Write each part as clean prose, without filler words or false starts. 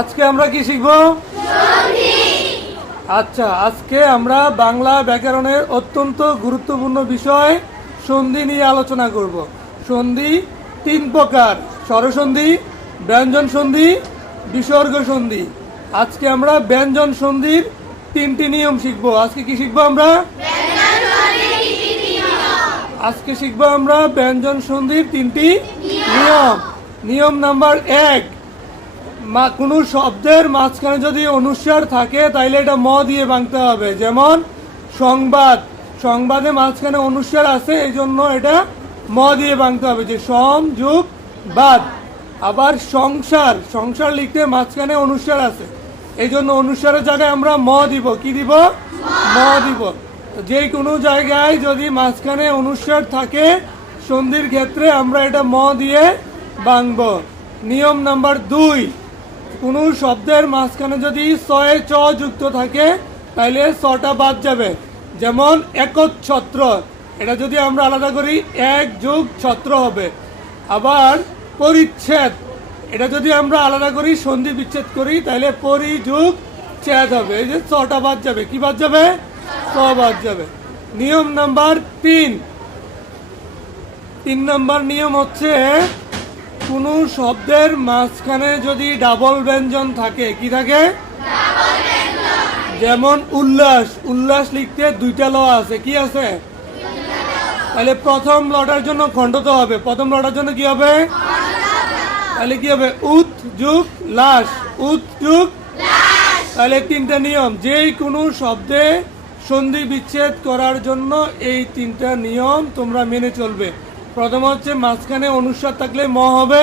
আজকে আমরা কি শিখব? আচ্ছা, আজকে আমরা বাংলা ব্যাকরণের অত্যন্ত গুরুত্বপূর্ণ বিষয় সন্ধি নিয়ে আলোচনা করব। সন্ধি তিন প্রকার: স্বরসন্ধি, ব্যঞ্জন সন্ধি, বিসর্গ সন্ধি। আজকে আমরা ব্যঞ্জন সন্ধির তিনটি নিয়ম শিখব। আজকে কি শিখবো আমরা? আজকে শিখবো আমরা ব্যঞ্জন সন্ধির তিনটি নিয়ম। নিয়ম নাম্বার 1, কোনো শব্দের মাঝখানে যদি অনুস্বার থাকে তাইলে এটা ম দিয়ে ভাঙতে হবে। যেমন সংবাদ, সংবাদে মাঝখানে অনুস্বার আছে, এই জন্য এটা ম দিয়ে ভাঙতে হবে, যে সম যুগ বাদ। আবার সংসার, সংসার লিখতে মাঝখানে অনুস্বার আছে, এই জন্য অনুস্বারের জায়গায় আমরা ম দিব। কি দিব? ম দিব। যে কোনো জায়গায় যদি মাঝখানে অনুস্বার থাকে সন্ধির ক্ষেত্রে আমরা এটা ম দিয়ে ভাঙব। নিয়ম নাম্বার 2, কোনো শব্দের মাঝখানে যদি ছয়ে চ যুক্ত থাকে তাহলে ছটা বাদ যাবে। যেমন একচ্ছত্র, এটা যদি আমরা আলাদা করি এক যুগ ছত্র হবে। আবার পরিচ্ছেদ, এটা যদি আমরা আলাদা করি সন্ধি বিচ্ছেদ করি তাহলে পরি যুগ ছেদ হবে। এই যে ছটা বাদ যাবে। কি বাদ যাবে? ছ বাদ যাবে। নিয়ম নাম্বার 3, 3 নম্বর নিয়ম হচ্ছে কোনো শব্দের মাঝখানে যদি ডাবল ব্যঞ্জন থাকে। কি থাকে? যেমন উল্লাস, উল্লাস লিখতে দুইটা ল আছে। কি আছে? তাহলে প্রথম লটার জন্য খণ্ডতে হবে। প্রথম লটার জন্য কি হবে? তাহলে কি হবে? উত যুগ লাস, উত যুগ। তাহলে 3টা নিয়ম। যেই কোনো শব্দে সন্ধি বিচ্ছেদ করার জন্য এই 3টা নিয়ম তোমরা মেনে চলবে। প্রথম হচ্ছে মাঝখানে অনুস্বার থাকলে ম হবে,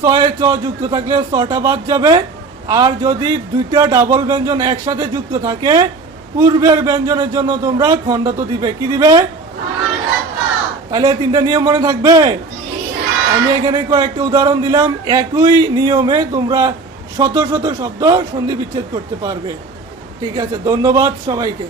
ছয়ে চ যুক্ত থাকলে ছটা বাদ যাবে। আর যদি দুইটা ডাবল ব্যঞ্জন একসাথে যুক্ত থাকে পূর্বের ব্যঞ্জনের জন্য তোমরা খণ্ডত দিবে। কি দিবে? তাহলে 3টা নিয়ম মনে থাকবে। আমি এখানে কয়েকটা উদাহরণ দিলাম, একই নিয়মে তোমরা শত শত শব্দ সন্ধি বিচ্ছেদ করতে পারবে। ঠিক আছে, ধন্যবাদ সবাইকে।